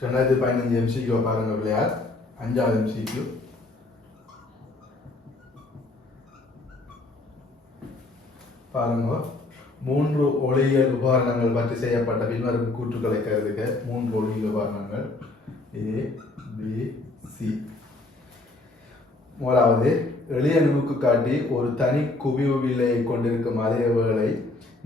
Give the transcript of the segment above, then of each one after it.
2015 MCQ பாருங்க பிள்ளையார். 5வது MCQ. பாருங்க, 3 ஒளியியல் உபகரணங்கள் பற்றி செய்யப்பட்ட பின்வரும் கூற்றுக்களை கருதுக. 3 ஒளியியல் உபகரணங்கள் A, B, C. முதலாவது, எளிய நுணுக்கு காட்டி ஒரு தனி குவிவு வில்லையை கொண்டிருக்கும் அதே வேளை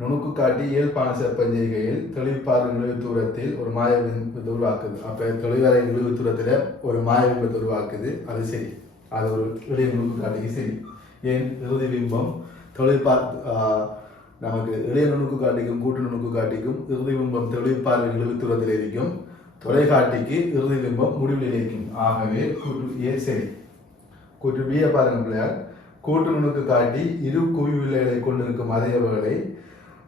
நுணுக்கு காட்டி இயல்பான செப்பஞ்செய்கையில் தெளிப்பார் நிலவு தூரத்தில் ஒரு மாயபிம்பத்தை உருவாக்குது. அப்போ தெளிவரை நிலவு தூரத்தில் ஒரு மாயபிம்பத்தை உருவாக்குது. அது சரி, அது ஒரு எளிய நுணுக்கு காட்டிக்கு சரி. ஏன் இறுதி பிம்பம் தெளிப்பார் நமக்கு எளிய நுணுக்கு காட்டிக்கும் கூட்டு நுணுக்கு காட்டிக்கும் இறுதி பிம்பம் தெளிப்பார் நிலவு தூரத்தில் இருக்கும், தொலைக்காட்டிக்கு இறுதி பிம்பம் முடிவில் இருக்கும். ஆகவே கூட்டு ஏ சரி. கூட்டு பியை பாருங்க பிள்ளையார். கூட்டு நுணுக்கு காட்டி இரு குவிவில்லைகளை கொண்டிருக்கும் அதே வேளை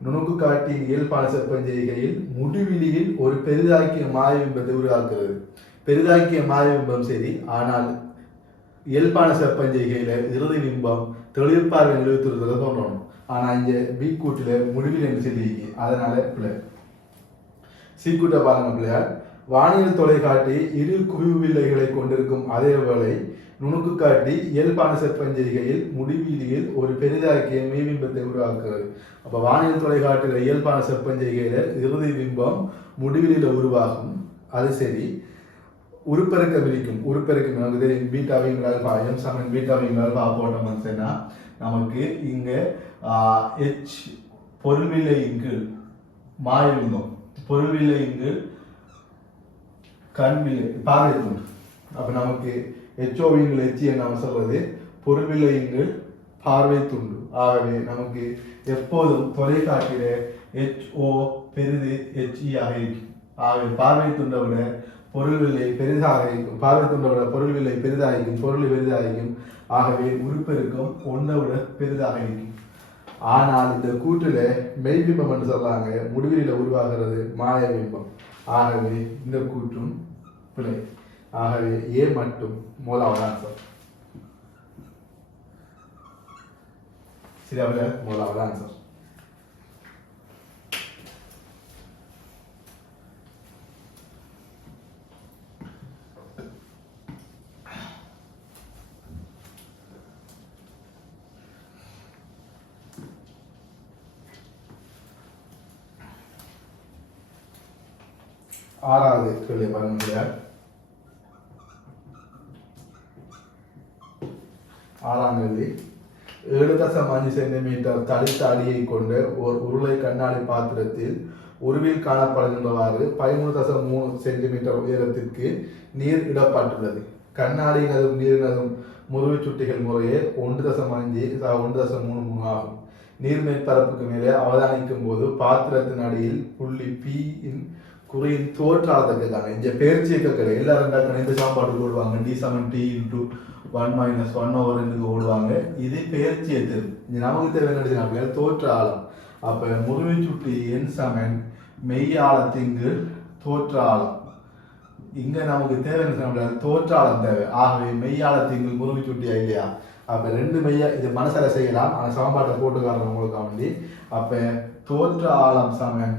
நுணுக்கு காட்டியின் இயல்பான செப்பஞ்செய்கையில் முடிவிலியில் ஒரு பெரிதாக்கிய மாயபிம்பத்தை உருவாக்குறது. பெரிதாக்கிய மாயபிம்பம் சரி, ஆனால் இயல்பான செப்பஞ்செய்கையில இறுதி பிம்பம் தெளிர்பார்வை நிலவுத்துறதுல தோன்றணும். ஆனா இங்க பி கூட்டுல முடிவில் என்று சொல்லியிருக்கு, அதனால பிள்ளை. சி கூட்ட பாருங்க பிள்ளையார். வானியல் தொலைக்காட்டி இரு குவிவு வில்லைகளை கொண்டிருக்கும் அதே வேளை நுணுக்கு காட்டி இயல்பான செப்பஞ்செய்கையில் முடிவிலியில் ஒரு பெரிதாக்கிய மெய்பிம்பத்தை உருவாக்குறது. அப்ப வானியல் தொலைக்காட்டில இயல்பான செப்பஞ்செய்கையில இறுதி பிம்பம் முடிவிலில உருவாகும். அது சரி. உருப்பெருக்கம் இருக்கும். உருப்பெருக்கம் நமக்கு தெரியும். பீட்டாவிங்களால் பாயம் சமன் பீட்டாவிங்களால் போட்டோம்னு சொன்னா நமக்கு இங்க H பொருள்வில்லை இங்கு மாயபிம்பம், பொருள்வில்லை இங்கு கண்வில்லை பார்வை துண்டு. அப்ப நமக்கு HOவிங்கள் எச்சி என்ன சொல்றது பொருள்வில்லைங்கள் பார்வை துண்டு. ஆகவே நமக்கு எப்போதும் தொலைக்காட்டில HO பெரிது HE ஆக இருக்கும். ஆகவே பார்வை துண்டை விட பொருள்வில்லை பெரிதாக இருக்கும், பார்வை துண்டை விட பொருள்வில்லை பெரிதாக இருக்கும், பொருள் பெரிதாக இருக்கும். ஆகவே உருப்பெருக்கம் ஒன்றை விட பெரிதாக இருக்கும். ஆனால் இந்த கூட்டுல மெய்பிம்பம் என்று சொல்றாங்க, முடிவில உருவாகிறது மாயபிம்பம். ஆகவே இந்த கூற்றும் பிழை. ஆகவே ஏ மட்டும் மூலாவது ஆன்சர். சரியா? மூலாவது ஆன்சர். ஆறாவது கேள்வி பாருங்க. 6ஆம் கேள்வி. 7.5 சென்டிமீட்டர் தடித்த அடியை கொண்ட ஒரு உருளை கண்ணாடி பாத்திரத்தில் உருவில் காணப்படுகின்றவாறு 13.3 சென்டிமீட்டர் உயரத்திற்கு நீர் இடப்பட்டுள்ளது. கண்ணாடியினதும் நீரினதும் முறிவு சுட்டிகள் முறையே 1.5 1.33 ஆகும். நீர் மேற்பரப்புக்கு மேலே அவதானிக்கும் போது பாத்திரத்தின் அடியில் புள்ளி P இன் குறியின் தோற்றாளத்தை கேட்காங்க. இங்க பெயர்ச்சியை கேட்கல. எல்லாரும் கணித சாப்பாடு போடுவாங்க. D = T × 1 - 1/2 ஓடுவாங்க. இது பெயர்ச்சியை தெரியும். நமக்கு தேவை தோற்ற ஆழம். அப்ப முறிவு சுட்டி N = மெய் ஆழத்திங்கு தோற்ற ஆழம். இங்க நமக்கு தேவை தோற்ற ஆழம் தேவை. ஆகவே மெய் ஆழத்திங்கு முறிவு சுட்டியா இல்லையா? அப்ப ரெண்டு மெய்யா இது மனசால செய்யலாம். ஆனா சாம்பாட்டை போட்டு காரணம் உங்களுக்கு வேண்டி. அப்ப தோற்ற ஆழம் சமன்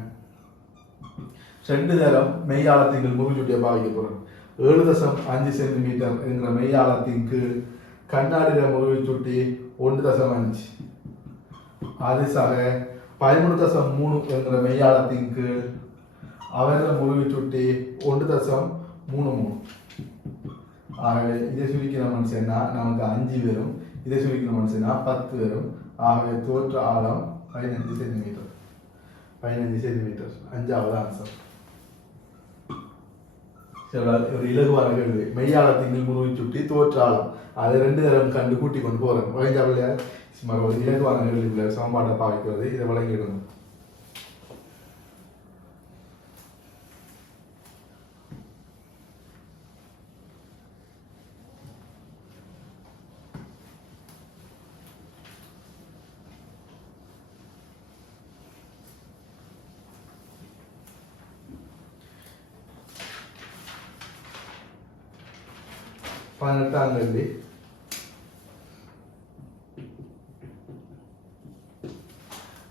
2 தரம் மெய்யாளத்தின் முறிவு சுட்டியை பாவிக்கப்படும். 7.5 சென்டிமீட்டர் என்கிற மெய்யாளத்தின் கீழ் கண்ணாடியில முறிவு சுட்டி 1.5. அது சக 13.3 என்கிற மெய்யாளத்தின் கீழ் அவர முறிவு சுட்டி 1.33. ஆகவே இதை சுருக்கணும்னு சொன்னா நமக்கு 5 வரும். இதை சுருக்கணும்னு சொன்னா 10 வரும். ஆகவே தோற்ற ஆழம் 15 சென்டிமீட்டர். 15 சென்டிமீட்டர் 5வது ஆன்சர். ஒரு இலகுவான கேள்வி. மெய்யாளத்தின் முறிவு சுட்டி தோற்ற ஆழம் அதை 2 தரம் கண்டு கூட்டி கொண்டு போறேன். வகைஞ்சாவில்லையா? ஒரு இலகுவான கேள்வி சமன்பாட்டை பாவிக்கிறது. இதை வழங்கிடுங்க. கேள்வி.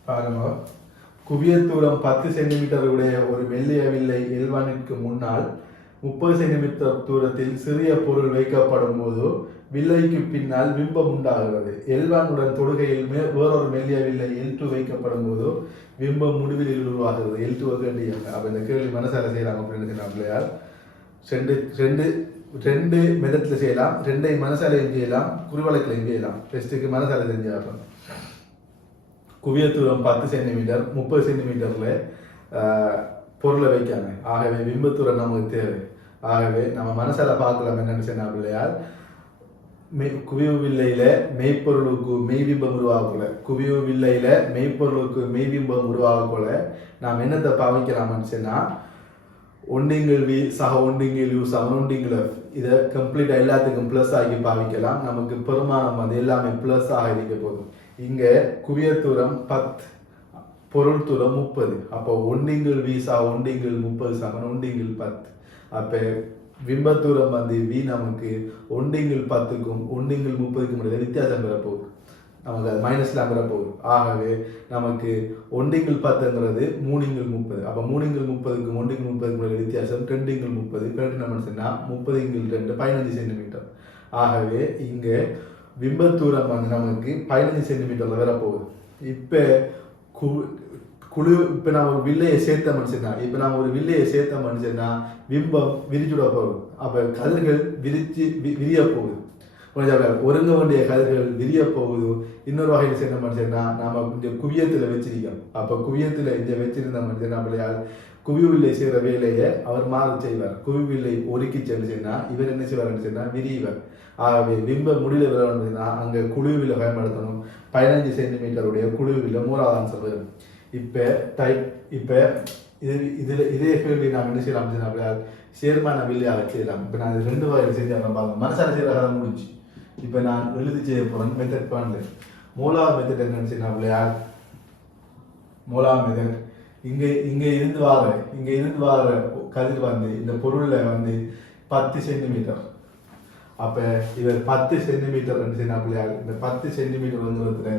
பாருங்க, குவியத்தூரம் 10 சென்டிமீட்டர் உடைய ஒரு மெல்லிய வில்லை L1க்கு முன்னால் 30 சென்டிமீட்டர் தூரத்தில் சிறிய பொருள் வைக்கப்படும் போது வில்லைக்கு பின்னால் பிம்பம் உண்டாகிறது. L1 உடன் தொடுகையில் வேறொரு மெல்லிய வில்லை L2 வைக்கப்படும் போது பிம்பம் முடிவில் உருவாகிறது. L2 வேண்டியது. அப்ப இந்த கேள்வி மனசால செய்யலாம் அப்படின்னு பிள்ளையார் ரெண்டு மெதத்தில் செய்யலாம், ரெண்டையும் மனசாலையும் செய்யலாம், குறிவழக்கிலையும் செய்யலாம். டெஸ்ட்டுக்கு மனசாலை செஞ்சாடுறோம். குவிய தூரம் 10 சென்டிமீட்டர் 30 சென்டிமீட்டர்ல பொருளை வைக்காங்க. ஆகவே பிம்பத்தூரம் நமக்கு தேவை. ஆகவே நம்ம மனசால பார்க்கலாம் என்னன்னு சொன்னா பிள்ளையார், குவிவு வில்லையில மெய்ப்பொருளுக்கு மெய்பிம்பம் உருவாகல, குவிவு வில்லையில மெய்ப்பொருளுக்கு மெய்பிம்பம் உருவாகல நாம் என்னத்தை பாவிக்கலாம்னு சொன்னா ஒண்டிங்கில் வி சக ஒண்டிங்கில் யூ சக ஒண்டிங்கில் இதை கம்ப்ளீட்டாக எல்லாத்துக்கும் ப்ளஸ் ஆகி பாவிக்கலாம். நமக்கு பெருமானம் அது எல்லாமே ப்ளஸ் ஆக இருக்க போதும். இங்கே குவிய தூரம் 10, பொருள் தூரம் 30. அப்போ ஒண்டிங்கில் வி சக ஒண்டிங்கில் 30 சமன் ஒண்டிங்கில் 10. அப்போ பிம்பத்தூரம் வி நமக்கு ஒண்டிங்கில் 10க்கும் ஒண்டிங்கில் 30க்கும் இடையில வித்தியாசம் பெறப்போகுது. நமக்கு அது மைனஸ்லாம் பெறப்போகுது. ஆகவே நமக்கு ஒண்டிங்கில் 10ங்கிறது 3/30. அப்போ 3/30க்கும் ஒண்டிங்கில் 30க்கும் வித்தியாசம் 2/30. கேட்டு நம்ம சொன்னால் 30/2 15 சென்டிமீட்டர். ஆகவே இங்கே பிம்பத்தூரம் நமக்கு 15 சென்டிமீட்டர்ல வரப்போகுது. இப்போ இப்போ நான் ஒரு வில்லையை சேர்த்தோம்னு சொன்னா பிம்பம் விரிச்சுட போகுது. அப்போ கதிர்கள் விரிய போகுது. ஒருங்க வேண்டிய கதிர்கள் விரிய போகுது. இன்னொரு வகையில் சொன்னா நாம இந்த குவியத்தில் வச்சிருக்கோம். அப்போ குவியத்தில் இந்த வச்சிருந்தோம்னு சொன்னா பிள்ளையால் குவிவில்லை செய்கிற வேலையை அவர் மாறு செய்வார். குவிவில்லை ஒருக்கி சொன்னா இவர் என்ன செய்வார்னு சொன்னா விரிவார். ஆகவே பிம்ப முடிவில் வரணும்னா அங்கே குழுவில் பயன்படுத்தணும். 15 சென்டிமீட்டருடைய குழுவில் 3வது ஆன்சர் வரும். இப்போ இதே கேள்வி நாம் என்ன செய்யலாம் அப்படின்னா சேர்மான வில்லையாக செய்யலாம். இப்போ நான் 2 வகையில் செஞ்சாங்க பாருங்க. மனசால செய்கிற கதை முடிச்சு. இப்போ நான் எழுதி செய்ய போகிறேன் மெத்தட் பண்ணல. 3வது மெத்தட் என்னன்னு சொன்னா பிள்ளையா, 3வது மெத்தட் இங்கே இருந்து வார கதிர் இந்த பொருளில் 10 சென்டிமீட்டர். அப்போ இவர் 10 சென்டிமீட்டர் சொன்னா பிள்ளையா, இந்த 10 சென்டிமீட்டர்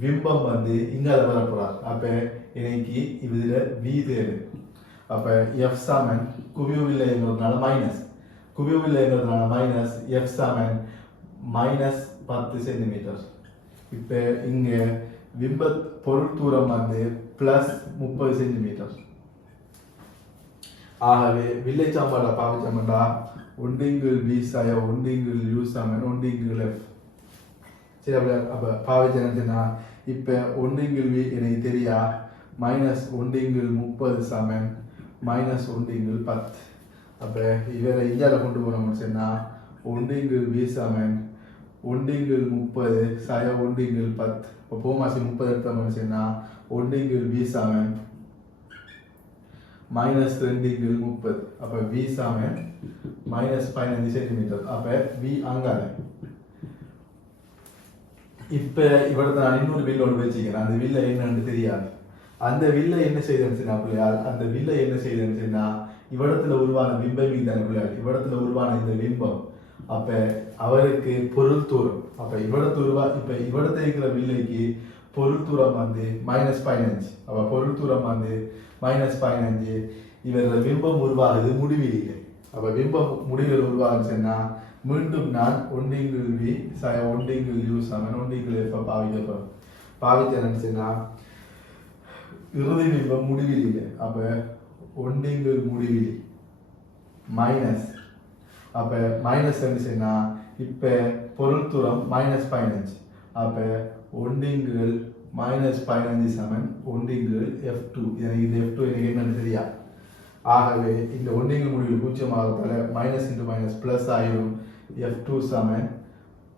பிம்பம் இங்கால வரப்போறார். அப்போ இன்னைக்கு இதில் வி தேவை. அப்போ எஃப் சாமன் குவிவில்லைங்கிறதுனால மைனஸ் எஃப் சாமன் -10 சென்டிமீட்டர். இப்போ இங்கே பிம்ப பொருள் தூரம் ப்ளஸ் 30 சென்டிமீட்டர். ஆகவே வில்லை சாம்பாடை பாவிச்சோம்னா ஒண்டிங்கில் வி சாய ஒண்டிங்கில் யூ சாமன் ஒண்டிங்கில் எஃப். சரி அப்படியா? அப்போ பாவிச்சேன்னா இப்போ ஒண்டிங்கில் வி எனக்கு தெரியா -1/30 சமன் -1/10. அப்போ இவரை இந்தியாவில் கொண்டு போனோம்னு சொன்னால் 1/v சமன் 1/30 சாய 1/10. இப்போ போமாசி 30 எடுத்தோம்னு சொன்னால் 1/v சமன் -2/30. அப்போ v சமன் -15 சென்டிமீட்டர். அப்போ v அங்கால. இப்போ இவரத்தை நான் இன்னொரு வில் ஒன்று வச்சுக்கிறேன். அந்த வில்லை என்னன்னு தெரியாது. அந்த வில்லை என்ன செய்தேன்னு பிள்ளையால், அந்த வில்லை என்ன செய்தேன்னு இவ்விடத்துல உருவான பிம்பம் தானே பிள்ளையால், இவ்விடத்துல உருவான இந்த பிம்பம். அப்ப அவருக்கு பொருள் தூரம். அப்ப இப்ப இவ்விடத்தை இருக்கிற வில்லைக்கு பொருள் தூரம் -15. அப்ப பொருள் தூரம் -15. இவரோட பிம்பம் உருவாகுது முடிவில். அப்ப பிம்பம் முடிவில் உருவாகுன்னு சொன்னா மீண்டும் நான் 1/v சாய 1/u சமன் 1/f பாவிச்சேன்னு சொன்னா இறுதி பிம்பம் முடிவில் இல்லை. அப்போ 1 முடிவில் மைனஸ். அப்போ மைனஸ் சொன்னா இப்போ பொருள் தூரம் -15. அப்போ 1 -15 சமன் 1/f2. எனக்கு இது f2 எனக்கு என்னன்னு தெரியா. ஆகவே இந்த 1 முடிவில் 0 ஆகிறதால மைனஸ் இன்டு மைனஸ் பிளஸ் ஆயிரும். f2 சமன்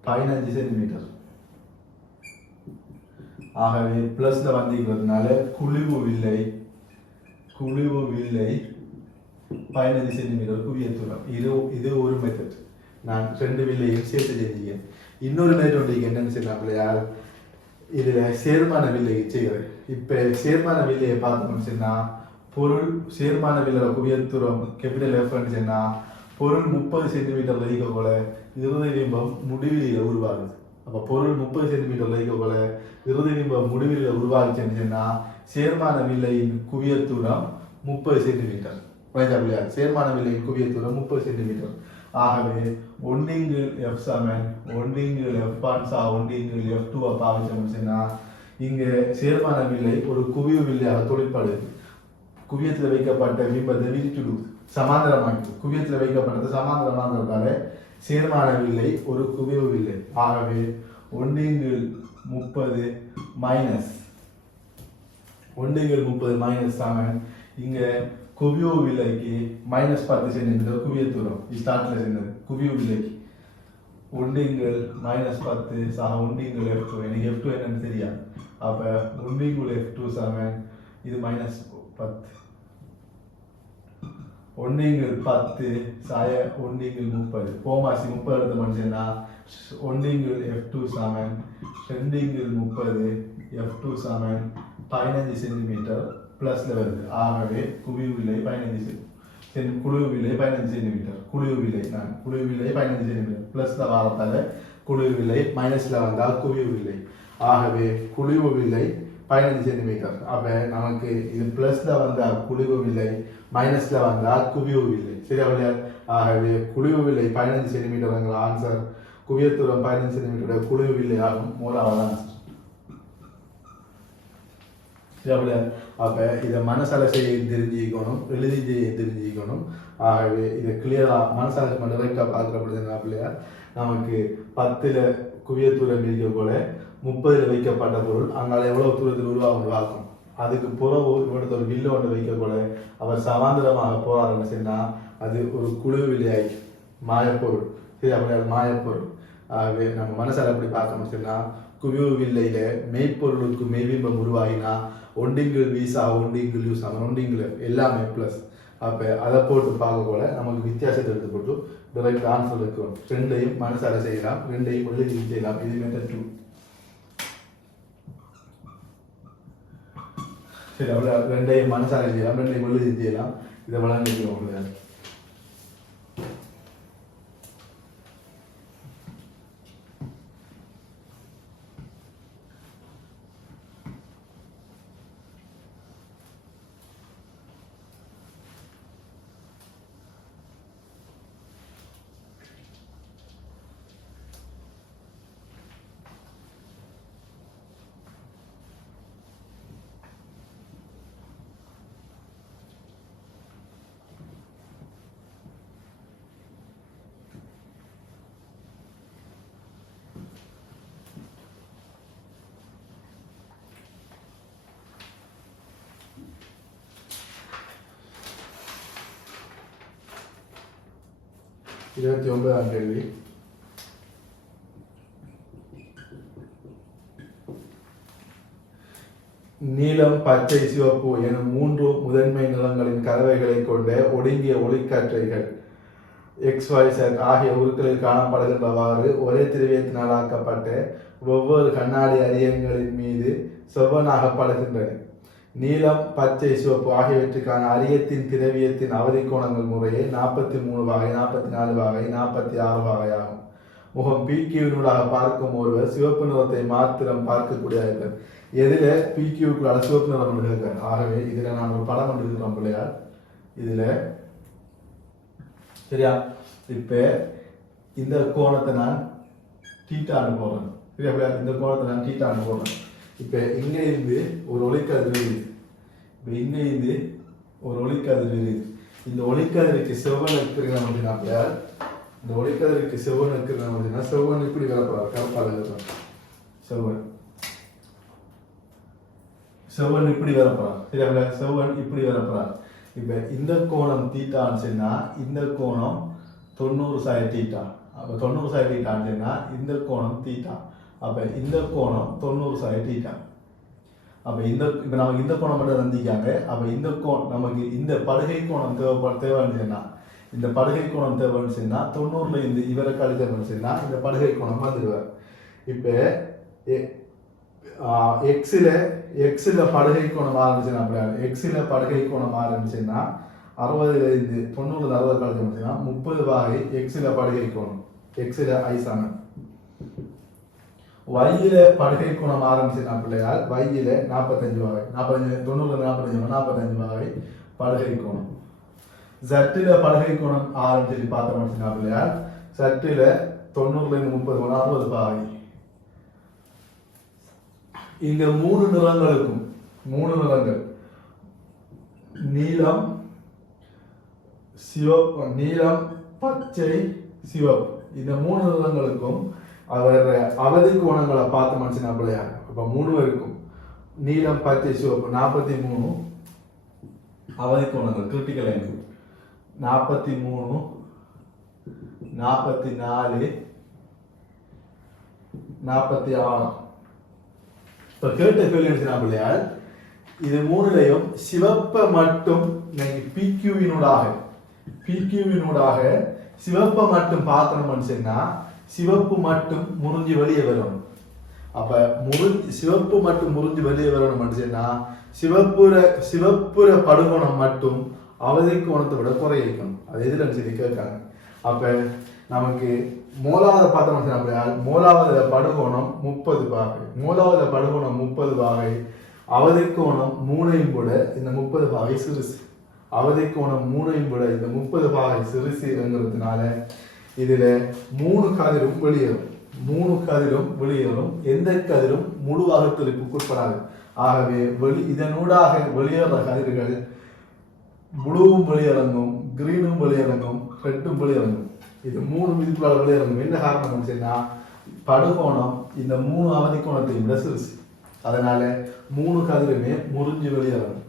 15 சென்டிமீட்டர். ஆகவே பிளஸ்ல வந்திருக்கிறதுனால குழிவு வில்லை 15 சென்டிமீட்டர் குவிய தூரம். இது ஒரு மெத்தட். நான் 2 வில்லையும் சேர்த்து செஞ்சேன். இன்னொரு மெத்தட் என்னன்னு சொன்னாங்களா, இதுல சேர்மான வில்லை செய்கிறேன். இப்ப சேர்மான வில்லையை பார்த்தோம்னு சொன்னா பொருள் சேர்மான வில்லையோட குவிய தூரம் கேபிட்டல் F சொன்னா பொருள் 30 சென்டிமீட்டர் வைக்க போல இறுதி பிம்பம் முடிவிலியில உருவாகுது. அப்போ பொருள் 30 சென்டிமீட்டர் வைக்க போல இறுதி பிம்பம் முடிவில் உருவாகிச்சுன்னு சொன்னா சேர்மான வில்லையின் குவிய தூரம் 30 சென்டிமீட்டர். சேர்மான வில்லையின் குவிய தூரம் 30 சென்டிமீட்டர். ஆகவே ஒன்றிங்கு எஃப் சமன் ஒன்றிங்கு எஃப் பான்சா ஒன்றிங்கு எஃப் டூ பாவிச்சோம்னா இங்க சேர்மான வில்லை ஒரு குவிய வில்லையாக தொழிற்படுது. குவியத்தில் வைக்கப்பட்ட பிம்பத்தை விரிச்சுடு சமாந்தரமாக்கி குவியத்தில் வைக்கப்பட்டது சமாந்தரமாகிறதால சேர்மான வில்லை ஒரு குவிய வில்லை. ஆகவே ஒன்றிங்கு 30 மைனஸ் சமன் இங்க குவிய வில்லைக்கு -10 சென்டிமீட்டர் குவிய தூரம் ஸ்டார்ட்ல இருந்தது. குவிய வில்லைக்கு ஒன்றிங்கள் -10 சக ஒன்றிங்கள் F2 எனக்கு F2 என்னன்னு தெரியாது. அப்ப ஒன்றிங்குள் F2 சமன் இது -10 ஒன்றிங்கள் 10 சாய ஒன்றிங்கள் 30 போமாசி 30 எடுத்த மனுஷன்னா ஒன்றிங்கள் F2 சமன் 2×30 F2 சமன் 15 சென்டிமீட்டர் பிளஸ்ல வருது. ஆகவே குவிவில்லை 15 குழுவில்லை 15 சென்டிமீட்டர் குழுவில்லை 15 சென்டிமீட்டர் பிளஸ்ல வரத்தால குழுவில்லை மைனஸ்ல வந்தால் குவிவில்லை. ஆகவே குழுவில்லை 15 சென்டிமீட்டர். அப்ப நமக்கு இது பிளஸ்ல வந்தால் குழுவில்லை மைனஸ்ல வந்தால் குவிவில்லை. சரியா? ஆகவே குழுவில்லை 15 சென்டிமீட்டர் ஆன்சர். குவியத்தூரம் 15 சென்டிமீட்டர் குழுவில்லை ஆகும். மூணாவது ஆன்சர். அப்ப இதை மனசால செய்ய தெரிஞ்சுக்கணும், எழுதி செய்ய தெரிஞ்சுக்கணும். ஆகவே இதை கிளியரா மனசால டைரக்டா பார்க்கப்படுதுன்னா நமக்கு 10ல குவியத்தூரம் இருக்க போல 30ல வைக்கப்பட்ட பொருள் அங்கால எவ்வளவு தூரத்தில் உருவாகும் பார்க்கும். அதுக்கு புறவு இவனது ஒரு வில்லு ஒன்று வைக்க போல அவர் சமாந்தரமாக போறாருன்னு சொன்னா அது ஒரு குழு வில்லையாய் மாயப்பொருள். சரி, அப்படி மாயப்பொருள். ஆகவே நம்ம மனசால எப்படி பார்க்கணும் சொன்னா குவிய வில்லையில மெய்ப்பொருளுக்கு மெய்பிம்பம் உருவாகினா ஒன்றிங்கில் வீசா ஒன்றிங்கில் யூஸ் ஆகும் ஒன்றிங்கில் எல்லாமே ப்ளஸ். அப்போ அதை போட்டு பார்க்க போல நமக்கு வித்தியாசத்தை எடுத்து போட்டு டைரக்ட் ஆன்சர் இருக்கும். ரெண்டையும் மனசால செய்யலாம், ரெண்டையும் எழுதி செய்யலாம். இது மெத்தட் 2. சரி, அவ்வளோ ரெண்டையும் மனசால செய்யலாம், ரெண்டையும் எழுதி செய்யலாம். இதை வழங்கிக்கிறோம் உங்களுக்கு. இருபத்தி 9ஆம் கேள்வி. நீலம், பச்சை, சிவப்பு எனும் 3 முதன்மை நிறங்களின் கலவைகளை கொண்ட ஒடுங்கிய ஒளிக்கற்றைகள் XYZ ஆகிய உருக்களில் காணப்படுகின்றவாறு ஒரே திரவியத்தினால் ஆக்கப்பட்ட ஒவ்வொரு கண்ணாடி அரியங்களின் மீது செவ்வனாகப்படுகின்றன. நீலம், பச்சை, சிவப்பு ஆகியவற்றுக்கான அரியத்தின் திரவியத்தின் அவதி கோணங்கள் முறையே 43 வகை, 44 வகை, 46 வகையாகும். முகம் PQவினூடாக பார்க்கும் ஒருவர் சிவப்பு நிறத்தை மாத்திரம் பார்க்கக்கூடியவர்கள். எதுல PQக்குள்ளால சிவப்பு நிறம் இருக்க. ஆகவே இதுல நான் ஒரு படம் எடுக்கிறோம் பிள்ளையார். இதுல சரியா? இப்ப இந்த கோணத்தை நான் தீட்டான்னு போடுறேன். சரியா பிள்ளையார்? இந்த கோணத்தை நான் தீட்டான்னு போடுறேன். இப்ப இங்க இருந்து ஒரு ஒளிக்கதிர் இருக்குது. இப்ப இங்க இருந்து ஒரு ஒளிக்கதிர் இருக்குது. இந்த ஒளிக்கதிருக்கு செவ்வன் இருக்கிறோம் அப்படின்னா பிள்ளையார், இந்த ஒளிக்கதிருக்கு செவ்வன் இருக்கிறோம் அப்படின்னா செவ்வன் இப்படி வரப்படாது. கருப்பாக இருக்கிறோம். செவ்வன் இப்படி வரப்படாது. சரியா? செவ்வன் இப்படி வரப்படாது. இப்ப இந்த கோணம் தீட்டான்னு சொன்னா இந்த கோணம் 90° தீட்டா. அப்ப 90° தீட்டான்னு சொன்னா இந்த கோணம் தீட்டா. அப்ப இந்த கோணம் 90° தீட்டா. அப்ப இந்த இப்ப நமக்கு இந்த கோணம் மட்டும் தந்திக்காங்க. அப்ப இந்த கோணம் நமக்கு இந்த படுகை கோணம் தேவைன்னு சொன்னா இந்த படுகை கோணம் தேவைன்னு சொன்னா 90ல இருந்து இவரை கழித்தவன்னு சொன்னா இந்த படுகை கோணம் வந்துடுவார். இப்ப எக்ஸில் படுகை கோணம் ஆரம்பிச்சுன்னா அப்படியா எக்ஸில் படுகை கோணம் ஆரம்பிச்சுன்னா 60ல இருந்து 90ல 60 கழிச்சோம்னா 30 வகை எக்ஸில் படுகை கோணம். எக்ஸில் ஐசான வையில படுகை கோணம் ஆரம்பிச்சுன்னா பிள்ளையால் வையில 45 வகை 90ல 45 வகை படுகை கோணம். சட்டில பலகை கோணம் 6 சொல்லி பார்த்தோம்னா பிள்ளையா சட்டில 90 30 கோணம் 60 பாகை. இங்க 3 நிறங்களுக்கும் 3 நிறங்கள் நீலம் சிவப்பு நீலம் பச்சை சிவப்பு இந்த 3 நிறங்களுக்கும் அவர் அவதி கோணங்களை பார்த்து மனுஷனா பிள்ளையா அப்ப 3 இருக்கும் நீலம் பச்சை சிவப்பு 43 அவதி கோணங்கள் கிரிட்டிக்கல் ஆங்கிள் 43 44 46. இப்ப கேட்ட கேள்வி என்ன பிள்ளையா இது 3லையும் சிவப்பை மட்டும் பிக்யூவினூடாக சிவப்பை மட்டும் பார்க்கணும்னு சொன்னா சிவப்பு மட்டும் முறிஞ்சு வெளியே வரணும். அப்ப சிவப்பு மட்டும் முறிஞ்சு வெளியே வரணும்னு சொன்னா சிவப்புற படுகோணம் மட்டும் அவதி கோணத்தை விட குறைக்கணும். அது எதுல சொல்லி கேட்காங்க. அப்ப நமக்கு மூலாவது பார்த்தோம்னா மூலாவது படுகோணம் 30 பாகை. மூலாவது படுகோணம் 30 பாகை. அவதி கோணம் 3ஐயும் கூட இந்த 30 பாகை சிறுசு. அவதி கோணம் 3ஐயும் கூட இந்த 30 பாகை சிறுசுங்கிறதுனால இதுல 3 கதிரும் வெளியேறும். 3 கதிரும் வெளியேறும். எந்த கதிரும் முழு வகுத்தலுக்கு உட்படாது. ஆகவே இதனூடாக வெளியேற கதிர்கள் ப்ளூவும் வெளியிறங்கும், கிரீனும் வெளியிறங்கும், ரெட்டும் வெளியிறங்கும். இது 3 விதிப்புகளால் வெளியிறங்கும். என்ன காரணம் சொன்னா படுகோணம் இந்த 3 அவதி கோணத்தையும் விட சிறுசு. அதனால 3 கதிருமே முறிஞ்சு வெளியிறங்கும்.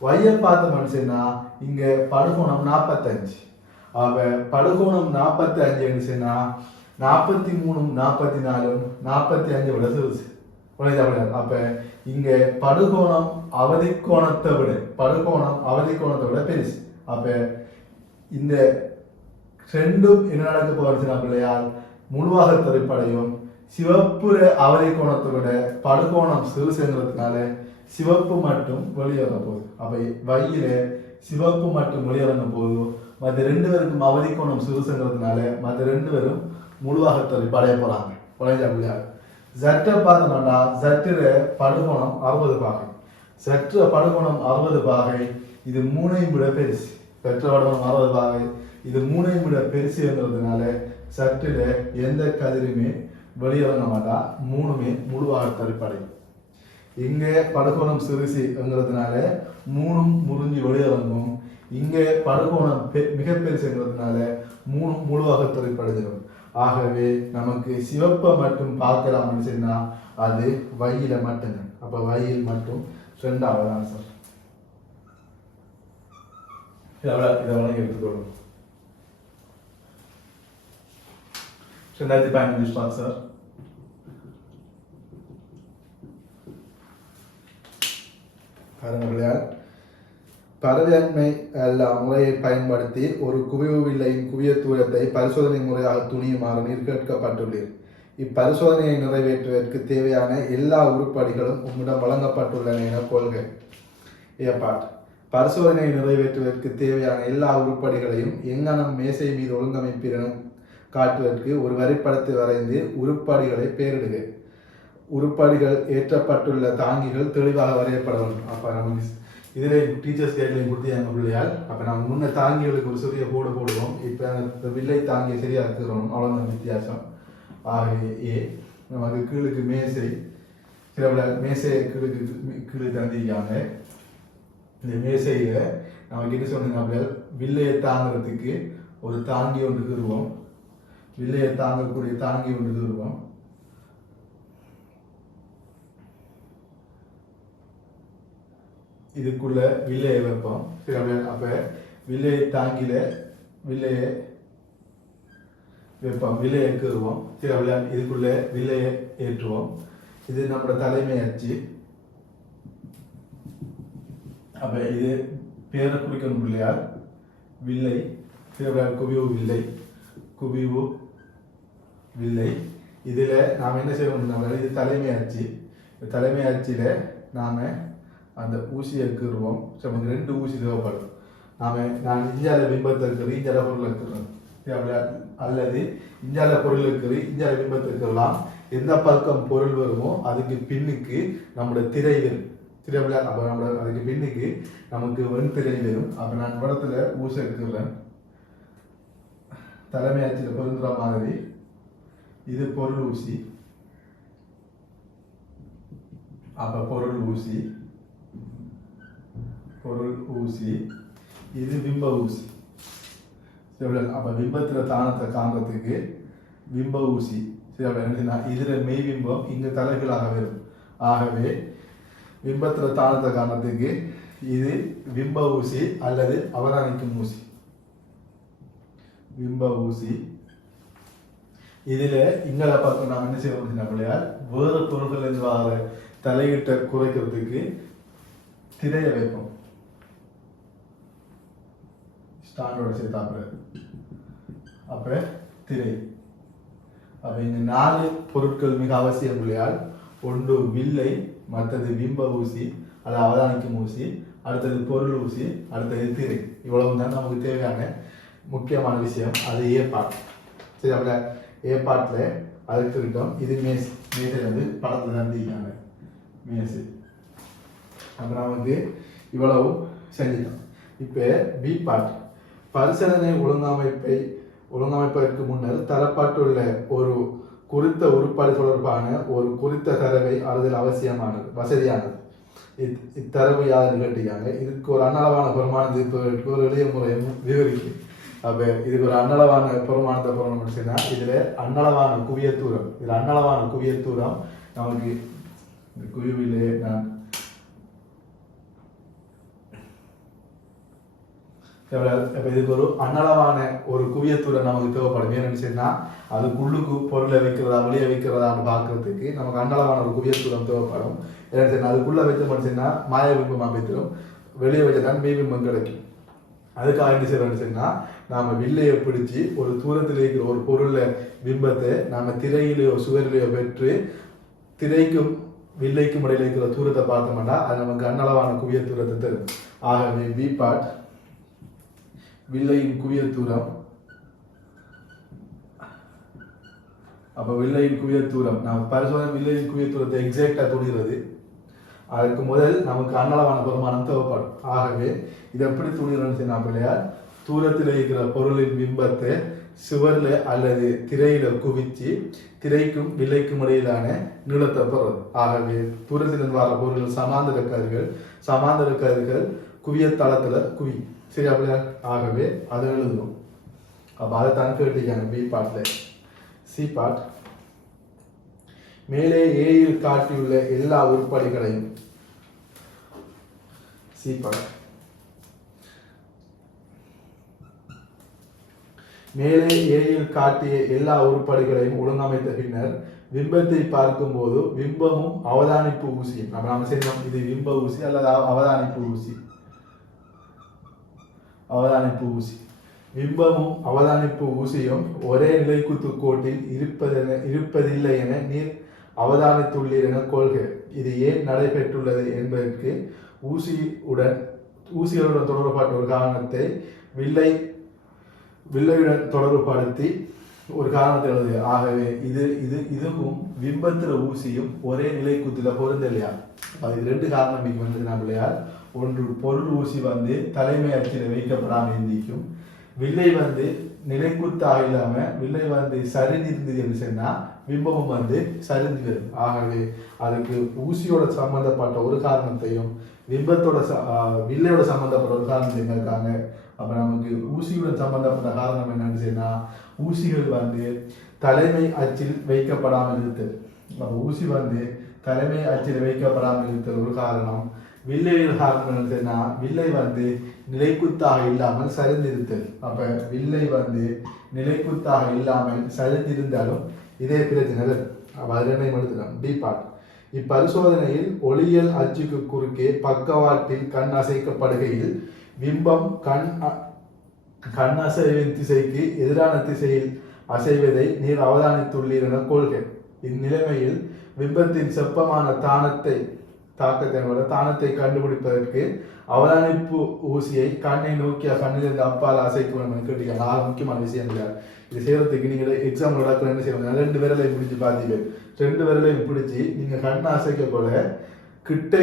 வைய பார்த்த மனுஷன்னா இங்க படுகோணம் 45. ஆக படுகோணம் 45 சொன்னா 43 44 45 விட சிறுசு. அப்ப இங்க படுகோணம் அவதி கோணத்தை விட பெருசு. அப்ப இந்த ரெண்டும் என்ன நடக்க போறதுன்னா பிள்ளையால் முழுவாக திரைப்படையும் சிவப்புற அவதி கோணத்தை விட படுகோணம் சிறுசுங்கிறதுனால சிவப்பு மட்டும் வெளியேற போகுது. அப்ப வையில சிவப்பு மட்டும் வெளியேறங்க போது மற்ற 2 பேருக்கும் அவதி கோணம் சிறுசுங்கிறதுனால மற்ற 2 பேரும் முழுவாக திரைப்படைய போறாங்க. பிள்ளையார் சற்ற பார்த்தோம்னா சற்ற படுகோணம் 60 பாகை. சற்ற படுகோணம் 60 பாகை. இது 3ஐயும் விட பெருசு. சற்ற படுகோணம் 60 பாகை. இது 3ஐயும் விட பெருசுங்கிறதுனால சற்றில எந்த கதிருமே வெளியிறங்க மாட்டா. 3மே முழுவாக தரிப்படையும். இங்க படுகோணம் சிறுசுங்கிறதுனால 3ம் முறிஞ்சு வெளியிறங்கும். இங்க படுகோணம் மிக பெருசுங்கிறதுனால 3ம் முழுவாக தரிப்படைஞ்சிடும். ஆகவே நமக்கு சிவப்பை மட்டும் பார்க்கலாம்னு சொன்னா அது வையில மட்டும்தான். அப்ப வையில் மட்டும் 2வது ஆன்சர். இதை எடுத்துக்கொள்ளும். 2015 ஸ்ட்ரக்சர். பரவன்மை முறையை பயன்படுத்தி ஒரு குவிவு வில்லையின் குவிய தூரத்தை பரிசோதனை முறையாக துணியுமாறு கேட்கப்பட்டுள்ளீர். இப்பரிசோதனையை நிறைவேற்றுவதற்கு தேவையான எல்லா உருப்படிகளும் உம்மிடம் வழங்கப்பட்டுள்ளன என கொள்க. ஏற்பாடு பரிசோதனையை நிறைவேற்றுவதற்கு தேவையான எல்லா உருப்படிகளையும் எங்கனம் மேசை மீது ஒழுங்கமைப்பின காட்டுவதற்கு ஒரு வரைபடத்தை வரைந்து உருப்படிகளை பெயரிடுக. உருப்படிகள் ஏற்றப்பட்டுள்ள தாங்கிகள் தெளிவாக வரையப்பட வேண்டும். அப்ப நம்ம இதில் டீச்சர்ஸ் கைட்லைன் கொடுத்து எங்கள் பிள்ளையால் அப்போ நம்ம முன்ன தாங்கிகளுக்கு ஒரு சிறிய கோடு போடுவோம். இப்போ இந்த வில்லை தாங்கியை சரியாக இருக்கிறோம். அவ்வளோதான் வித்தியாசம். ஆகவே நமக்கு கீழுக்கு மேசை சில மேசையை கீழே தந்திருக்காங்க. இந்த மேசையில் நமக்கு என்ன சொன்னாங்க வில்லையை தாங்கிறதுக்கு ஒரு தாங்கி ஒன்று கீறுவோம். வில்லையை தாங்கக்கூடிய தாங்கி ஒன்று கீறுவோம். இதுக்குள்ள வில்லையை வைப்போம். அப்ப வில்லையை தாங்கில வில்லையை வைப்போம். வில்லையை கீறுவோம். இதுக்குள்ள வில்லையை ஏற்றுவோம். இது நம்மளோட தலைமை அச்சு. அப்ப இது பேரை குறிக்கணும் இல்லையால் வில்லை குவிவு வில்லை குவிவு வில்லை. இதுல நாம் என்ன செய்யணும்? இது தலைமை அச்சு. தலைமை அச்சில நாம அந்த ஊசியை கீறுவோம். நமக்கு 2 ஊசி தேவைப்படும். நான் இஞ்சால பிம்பத்தை இருக்கிற இஞ்சால பொருள் இருக்கிறேன் அல்லது இஞ்சால பொருள் இருக்கிற இஞ்சால பிம்பத்தை இருக்கலாம். எந்த பக்கம் பொருள் வருமோ அதுக்கு பின்னுக்கு நம்முடைய திரை சரியா? அப்போ நம்ம அதுக்கு பின்னுக்கு நமக்கு வெண்திரை வரும். அப்போ நான் படத்துல ஊசி எடுத்துக்கிறேன். தலைமை அச்சில் பொருந்துற மாதிரி இது பொருள் ஊசி. அப்ப பொருள் ஊசி இது பிம்ப ஊசி. அப்ப பிம்பத்துல தானத்தை காண்றதுக்கு பிம்ப ஊசி. இதுல மெய் பிம்பம் இங்க தலைகளாக வரும். ஆகவே பிம்பத்துல தானத்தை காண்றதுக்கு இது பிம்ப ஊசி அல்லது அவதானிக்கும் ஊசி. பிம்ப ஊசி. இதுல இங்களை பார்த்து நாம் என்ன செய்யணும் பிள்ளையார், வேறு பொருட்கள் இருந்து வர தலையிட்ட குறைக்கிறதுக்கு திரைய வைப்போம். ஸ்டாண்டோட சேர்த்தாப்புற அப்ப திரை. அப்ப இங்க 4 பொருட்கள் மிக அவசியம் பிள்ளையார். ஒன்று வில்லை, மற்றது பிம்ப ஊசி அது அவதானிக்கும் ஊசி, அடுத்தது பொருள் ஊசி, அடுத்தது திரை. இவ்வளவு தான் நமக்கு தேவையான முக்கியமான விஷயம். அது ஏற்பாடு. சரி, அப்ப ஏற்பாட்டுல அதுக்கு இருக்கோம். இது மேஸ். மேசை வந்து படத்துல தந்திருக்காங்க மேசு. அப்புறம் நமக்கு இவ்வளவு செஞ்சிட்டோம். இப்ப பி பார்ட். பரிசீலனை ஒழுங்கமைப்பதற்கு முன்னர் தரப்பட்டுள்ள ஒரு குறித்த உருப்பாடு தொடர்பான ஒரு குறித்த தரவை அறிதல் அவசியமானது, வசதியானது. இத்தரவு யாருன்னு கேட்டீங்க. இதுக்கு ஒரு அன்னளவான பெருமானத்துக்கு ஒரு எளிய முறை விவரிக்கு. அப்ப இதுக்கு ஒரு அன்னளவான பெருமானத்தை பெறணும்னு சொன்னா இதுல அன்னளவான குவியத்தூரம். இதுல அன்னளவான குவியத்தூரம் நமக்கு குவிவிலே நான் இதுக்கு ஒரு அன்னளவான ஒரு குவியத்தூரம் நமக்கு தேவைப்படும். ஏன்னு சொன்னா அதுக்குள்ளுக்கு பொருளை வைக்கிறதா வெளியே வைக்கிறதான்னு பார்க்கறதுக்கு நமக்கு அன்னளவான ஒரு குவியத்தூரம் தேவைப்படும். ஏன்னு சொன்னா அதுக்குள்ள வைத்த சொன்னா மாய பிம்பம் அமைத்திரும், வெளியே வச்சதான் மெய் பிம்பம் கிடைக்கும். அதுக்காக என்ன செய்யறோம்னு சொன்னா நாம வில்லையை பிடிச்சி ஒரு தூரத்தில் இருக்கிற ஒரு பொருள பிம்பத்தை நாம திரையிலேயோ சுவரிலேயோ பெற்று திரைக்கும் வில்லைக்கும் இடையில இருக்கிற தூரத்தை பார்த்தோம்னா அது நமக்கு அன்னளவான குவிய தூரத்தை தரும். ஆகவே பி பார்ட் வில்லையின் குவிய தூரம். அப்ப வில்லையின் குவிய தூரம் நம்ம பரிசோதனை வில்லையின் குவிய தூரத்தை எக்ஸாக்டா துணிகிறது. அதுக்கு முதல் நமக்கு அன்னளவான பெருமானம் தேவைப்படும். ஆகவே இது எப்படி துணிகிறோம்னு பிள்ளையார், தூரத்தில் இருக்கிற பொருளின் பிம்பத்தை சுவர்ல அல்லது திரையில குவிச்சு திரைக்கும் வில்லைக்கும் இடையிலான நீளத்தை பெறுறது. ஆகவே தூரத்திலிருந்து வர பொருள் சமாந்தர கதிர்கள் குவிய தளத்துல குவி. சரியா பிள்ளையார்? ஆகவே அதை எழுதுவோம். அப்ப அதை தான் கேட்டிருக்காங்க பி பார்ட்ல. C part. மேலே ஏயில் காட்டியுள்ள எல்லா உருப்படிகளையும் சி பார்ட். மேலே ஏயில் காட்டிய எல்லா உருப்படிகளையும் ஒழுங்கமைத்த பின்னர் பிம்பத்தை பார்க்கும் போது பிம்பமும் அவதானிப்பு ஊசியும் நம்ம செய்யணும். இது பிம்ப ஊசி அல்லது அவதானிப்பு ஊசி. பிம்பமும் அவதானிப்பு ஊசியும் ஒரே நிலைக்குத்து கோட்டில் இருப்பதில்லை என நீர் அவதானித்துள்ளீர் என கொள்க. இது ஏன் நடைபெற்றுள்ளது என்பதற்கு ஊசிகளுடன் தொடர்பட்ட ஒரு காரணத்தை வில்லையுடன் தொடர்புபடுத்தி ஒரு காரணத்தை எழுது. ஆகவே இதுவும் பிம்பத்திர ஊசியும் ஒரே நிலைக்குத்துல பொருந்தலையா? அது 2 காரணம் இங்க வந்து நம்மளையார். ஒன்று, பொருள் ஊசி வந்து தலைமை அச்சில வைக்கப்படாமல் இருந்திக்கும். வில்லை வந்து நிலைக்குத்தாக இல்லாம வில்லை வந்து சரிந்திருந்தது என்று சொன்னா பிம்பமும் வந்து சரிந்து வரும். ஆகவே அதுக்கு ஊசியோட சம்பந்தப்பட்ட ஒரு காரணத்தையும் வில்லையோட சம்பந்தப்பட்ட ஒரு காரணத்தையும் இருக்காங்க. அப்ப நமக்கு ஊசியுடன் சம்பந்தப்பட்ட காரணம் என்னன்னு சொன்னா ஊசிகள் வந்து தலைமை அச்சில் வைக்கப்படாமல் இருத்தல். அப்ப ஊசி வந்து தலைமை அச்சில் வைக்கப்படாமல் இருத்தல் ஒரு காரணம். வில்லையில் காரணம் என்னன்னு சொன்னா வில்லை வந்து நிலைக்குத்தாக இல்லாமல் சரிந்திருத்தல். அப்ப வில்லை வந்து நிலைக்குத்தாக இல்லாமல் சரிந்திருந்தாலும் இதே பிரச்சனை. அப்ப அதனை எடுத்துக்கலாம். D part. இப்பரிசோதனையில் ஒளியியல் அச்சுக்கு குறுக்கே பக்கவாட்டில் கண் அசைக்கப்படுகையில் பிம்பம் கண் அசைவின் திசைக்கு எதிரான திசையில் அசைவதை நீர் அவதானித்துள்ளீர் என கொள்க. இந்நிலைமையில் பிம்பத்தின் செப்பமான தாக்கத்தை கண்டுபிடிப்பதற்கு அவதானிப்பு ஊசியை கண்ணை நோக்கிய கண்ணிலிருந்து அப்பால் அசைக்கணும் கேட்டீங்க. முக்கியமான விஷயம் இல்லை. இது செய்யறதுக்கு நீங்க எக்ஸாம் நடக்கிற என்ன செய்யணும், 2 விரலையும் பிடிச்சி பார்த்தீங்க. 2 விரலையும் பிடிச்சி நீங்க கண்ணை அசைக்க போல கிட்ட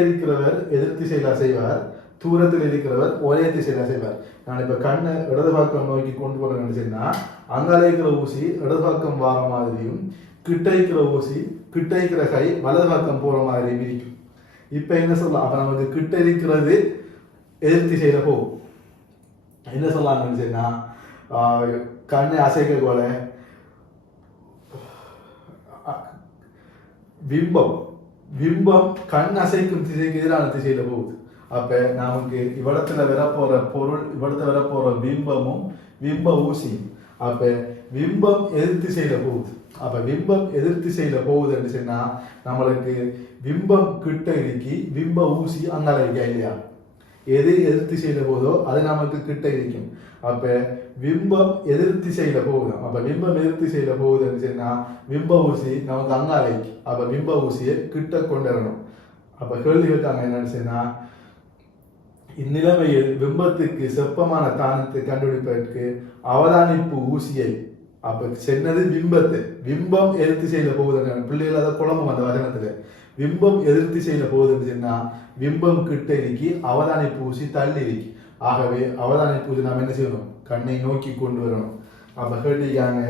இருக்கிறவர் எதிர் திசையில் அசைவார், தூரத்தில் இருக்கிறவர் ஒரே திசையில் அசைவார். நான் இப்ப கண்ணை இடது பக்கம் நோக்கி கொண்டு போற நினைச்சேன்னா அங்கால இருக்கிற ஊசி இடது பக்கம் வார மாதிரியும் கிட்ட இருக்கிற ஊசி கிட்ட இருக்கிற கை வலது பக்கம் போற மாதிரியும் இருக்கும். இப்ப என்ன சொல்லலாம், அப்ப நமக்கு கிட்ட இருக்கிறது எதிர் திசையில போகும். என்ன சொல்லலாம் நினைச்சேன்னா கண்ணை அசைக்க போல பிம்பம் கண் அசைக்கும் திசைக்கு எதிரான திசையில போகுது. அப்ப நமக்கு இவ்விடத்துல வரப்போற பொருள், இவ்விடத்துல வரப்போற பிம்பமும் பிம்ப ஊசியும், அப்ப பிம்பம் எதிர் திசையில போகுது. அப்ப பிம்பம் எதிர் திசையில போகுதுன்னு சொன்னா நம்மளுக்கு பிம்பம் கிட்ட இருக்கி பிம்ப ஊசி அங்கால இருக்கா இல்லையா, எது எதிர் திசையில போகுதோ அது நமக்கு கிட்ட இருக்கும். அப்ப பிம்பம் எதிர் திசையில போகுது. அப்ப பிம்பம் எதிர் திசையில போகுதுன்னு சொன்னா பிம்ப ஊசி நமக்கு அங்கால இருக்கு. அப்ப பிம்ப ஊசியை கிட்ட கொண்டு வரணும். அப்ப கேள்வி கேட்டாங்க என்னன்னு சொன்னா, இந்நிலைமையில் பிம்பத்துக்கு செப்பமான தானத்தை கண்டுபிடிப்பதற்கு அவதானிப்பு ஊசியை, அப்ப சென்னது பிம்பத்தை, பிம்பம் எதிர் திசையில போகுதுன்னு பிள்ளைகள் அதை குழம்பும் அந்த வசனத்துல, பிம்பம் எதிர் திசையில போகுதுன்னு சொன்னா பிம்பம் கிட்ட இருக்கி அவதானிப்பு ஊசி தள்ளி இருக்கு. ஆகவே அவதானிப்பு ஊசி நாம் என்ன செய்யணும், கண்ணை நோக்கி கொண்டு வரணும். அப்ப கேட்டிருக்காங்க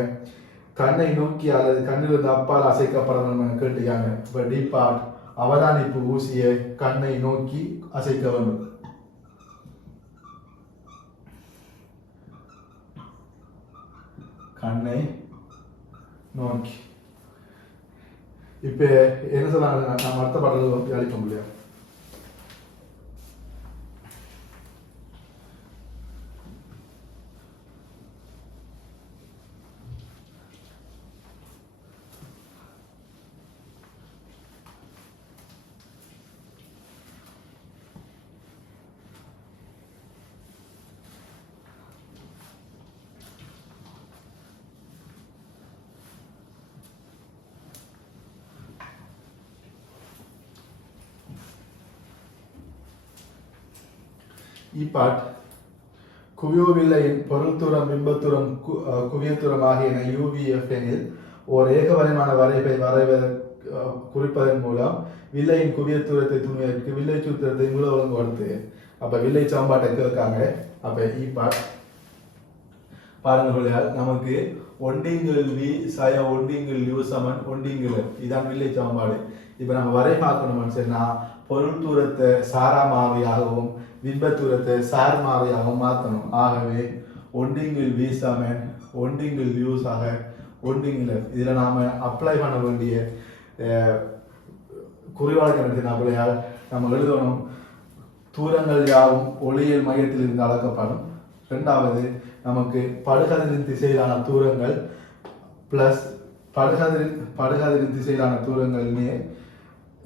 கண்ணை நோக்கி அல்லது கண்ணிலிருந்து அப்பால் அசைக்கப்படணும் கேட்டிருக்காங்க. இப்ப டி பார்ட் அவதானிப்பு ஊசியை கண்ணை நோக்கி அசைக்க வேண்டும். கண்ணை நோக்கி. இப்ப என்ன சொன்னாங்க, நான் அடுத்த பாடல் அழிக்க முடியாது. இப்பாட் குவியோவில்லையின் பொருள்தூரம் பிம்பத்தூரம் குவியத்தூரம் ஆகியன UVF எனில் ஓர் ஏகவரைமான வரைவை குறிப்பதன் மூலம் வில்லையின் குவியத்தூரத்தை துணிவதற்கு வில்லை சூத்திரத்தை மூல ஒழுங்குபடுத்து. அப்ப வில்லை சமன்பாட்டை கேட்காங்க. அப்ப இப்பாட் பாருங்க, நமக்கு ஒண்டிங்கில் V சய ஒண்டிங்கில் U சமன் ஒண்டிங்கில் இதான் வில்லை சமன்பாடு. இப்ப நம்ம வரை பார்க்கணும்னு சொன்னா பொருள் தூரத்தை சாரா மாறியாகவும் பிம்ப தூரத்தை சார் மாறியாகவும் மாற்றணும். ஆகவே ஒண்டிங்கில் V சமன் ஒண்டிங்கில் U சக ஒண்டிங்கில், இதுல நாம அப்ளை பண்ண வேண்டிய குறிவாளர்கள் அப்படியால் நம்ம எழுதணும். தூரங்கள் யாவும் ஒளியியல் மையத்தில் இருந்து அளக்கப்படும். இரண்டாவது, நமக்கு படுகதிரின் திசையிலான தூரங்கள் பிளஸ் படுகதிரின் திசையிலான தூரங்கள் நேர்,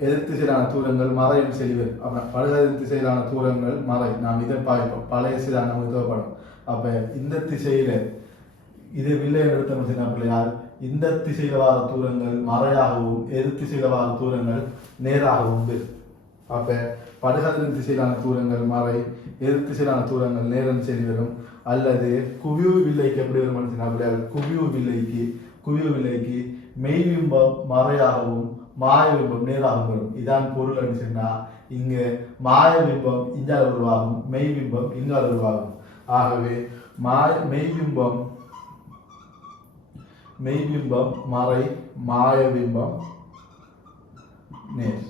எதிர் திசையிலான தூரங்கள் மறையும் செல்வர். அப்புறம் படுகதிரின் திசையிலான தூரங்கள் மறை. நாம் இதை பார்ப்போம், பழைய சிதான் நமக்கு தேவைப்படும். அப்ப இந்த திசையில இது வில்லை எடுத்தோம் சின்ன பிள்ளையார், இந்த திசையில வார தூரங்கள் மறையாகவும் எதிர் திசையில வார தூரங்கள் நேராகவும் இருக்கு. அப்ப படுகதிரின் திசையிலான தூரங்கள் மறை, எதிர் திசையிலான தூரங்கள் நேரம் சரி வரும். அல்லது குவிவு வில்லைக்கு எப்படி வரும் அப்படியே குவிவு வில்லைக்கு மெய்பிம்பம் மறையாகவும் மாய பிம்பம் நேராகவும் வரும். இதான் பொருள் அப்படின்னா இங்க மாய பிம்பம் இங்கால உருவாகும், மெய்பிம்பம் இங்கால உருவாகும். ஆகவே மெய்பிம்பம் மறை, மாய பிம்பம் நேர்.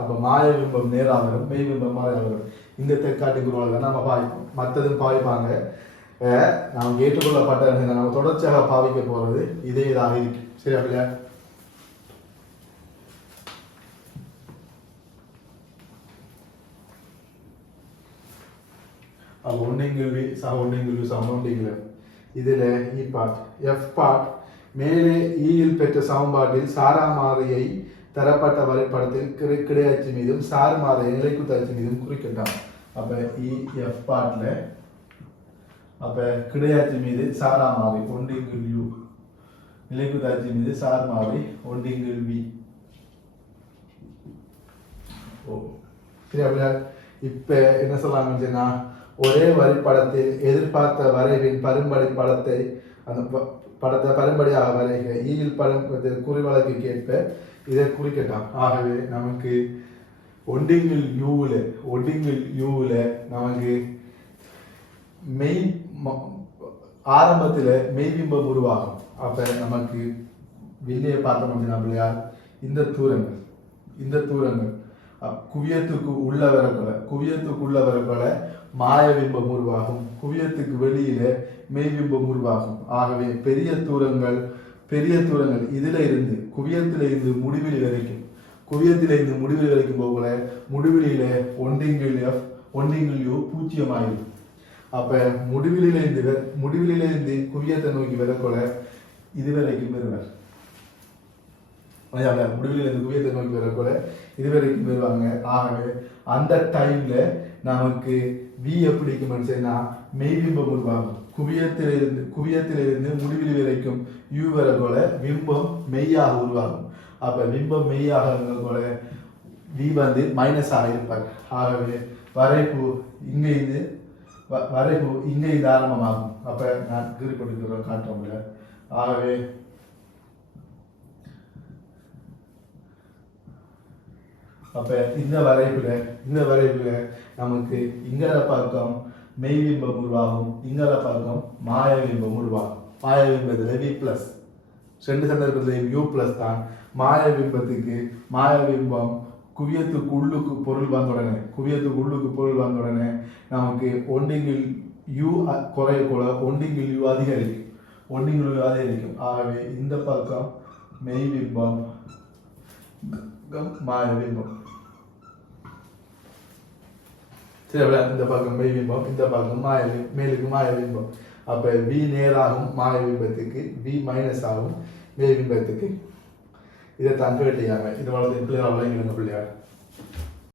அப்ப மாய பிம்பம் நேராக வரும், மெய்பிம்பம் மறையாக வரும். இந்த தெற்காட்டி குருவால் நம்ம பாவிப்போம், மற்றதும் பாவிப்பாங்க. நாம் ஏற்றுக்கொள்ளப்பட்ட நம்ம தொடர்ச்சியாக பாவிக்க போறது இதே இதாக இருக்கு. சரி அப்படியா? ஒன்றிங்கில் சக ஒன்றிங்கில் சமொன்றிங்கில் இதுல இ பார்ட் எஃப் பார்ட் மேலே ஈயில் பெற்ற சமன்பாட்டில் சாரா மாறியை தரப்பட்ட வரைபடத்தில் கிடையாட்சி மீதும் சார் மாறியை நிலைக்குத்தாட்சி மீதும் குறிக்கின்றான். அப்ப எஃப் பார்ட்ல அப்ப கிடையாட்சி மீது சாரா மாறி ஒன்றிங்கில் யூ, நிலைக்குத்தாட்சி மீது சார் மாறி ஒன்றிங்கில் வி. சரி அப்படியா? இப்ப என்ன சொல்லலாம்னா, ஒரே வரிப்படத்தில் எதிர்பார்த்த வரைவின் பரும்படி படத்தை அந்த படத்தை பரும்படியாக வரைக ஈயில் படம் குறிவழக்கு கேட்ப இதை குறிக்கட்டாம். ஆகவே நமக்கு ஒண்டிங்கில் யூவில் நமக்கு மெய் ஆரம்பத்தில் மெய்பிம்பம் உருவாகும். அப்போ நமக்கு வெளியே பார்த்தோம் அப்படின்னா பிள்ளையா இந்த தூரங்கள் குவியத்துக்கு உள்ள வரப்போல மாயபிம்பம் உருவாகும். குவியத்துக்கு வெளியில மெய்பிம்பம் உருவாகும். ஆகவே பெரிய தூரங்கள் இதுல இருந்து குவியத்திலிருந்து முடிவெளி வரைக்கும் போகல முடிவெளியில ஒண்டிங்கில் யூ 0 ஆயிடும். அப்ப முடிவெளியிலிருந்து குவியத்தை நோக்கி வரக்கொள்ள இதுவரைக்கும் வருவார். முடிவிலிருந்து குவியத்தை நோக்கி வரக்கூட இதுவரைக்கும் வருவாங்க. ஆகவே அந்த டைம்ல நமக்கு வி எப்படி இருக்குன்னு மெய்பிம்பம் உருவாகும். குவியத்திலிருந்து முடிவிலி வரைக்கும் யூ வரக்கூட பிம்பம் மெய்யாக உருவாகும். அப்ப பிம்பம் மெய்யாக கூட வி வந்து மைனஸ் ஆக இருப்பார். ஆகவே வரைப்பு இங்கே இது ஆரம்பமாகும். அப்ப நான் கீழ்படுத்துகிற காட்டுறோம்ல. ஆகவே அப்ப இந்த வரைப்புல நமக்கு இங்கட பக்கம் மெய்பிம்பம் உருவாகும், இங்கட பக்கம் மாயபிம்பம் உருவாகும். மாயபிம்பத்துல வி பிளஸ் 2 சந்தர்ப்பத்திலையும் யூ பிளஸ் தான். மாயபிம்பம் குவியத்துக்கு உள்ளுக்கு பொருள் வந்த உடனே நமக்கு ஒன்றிங்கில் யூ குறைய கூட ஒன்றிங்கில் யூ அதிகரிக்கும். ஆகவே இந்த பக்கம் மெய்பிம்பம் மாயபிம்பம், இந்த பக்கம் மெய்பிம்பம், இந்த பக்கம் மேலுக்கு மாயபிம்பம். அப்ப வி நேராகும் மாயபிம்பத்துக்கு, வி மைனஸ் ஆகும் மெய்பிம்பத்துக்கு. இதை தான் கேட்டீங்க. இது வளர்த்து பிள்ளையார் பிள்ளையார்